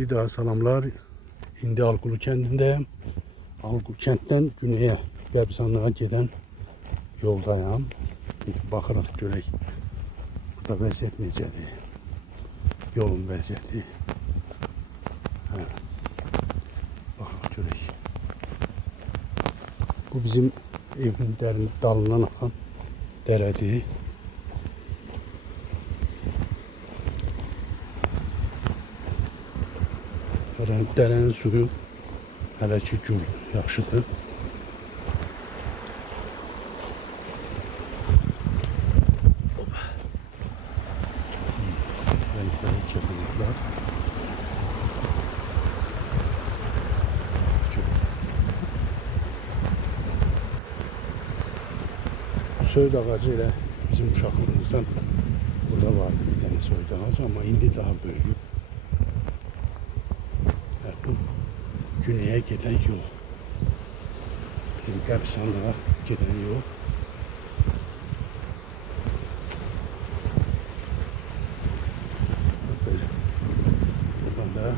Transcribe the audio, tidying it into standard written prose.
Bir daha salamlar. İndi Alqulu kəndindəyim. Alqulu kənddən güneye Qəbristanlığa gedən yoldayam. Baxırıq görək. Burada vəziyyət necədir? Yolun vəziyyəti. Hə. Baxırıq görək. Bu bizim evin dalından axan dərədir. Dərənin suyu hələ ki gül yaxşıdır. Rəngləri çəkiliblər. Söğüt ağacı ilə bizim uşaqlığımızdan burada vardı bir tane söğüt ağacı ama indi daha böyüyüb. Güneye giden yol. Bizim Qəbristanlığa giden yol. Böyle. Buradan da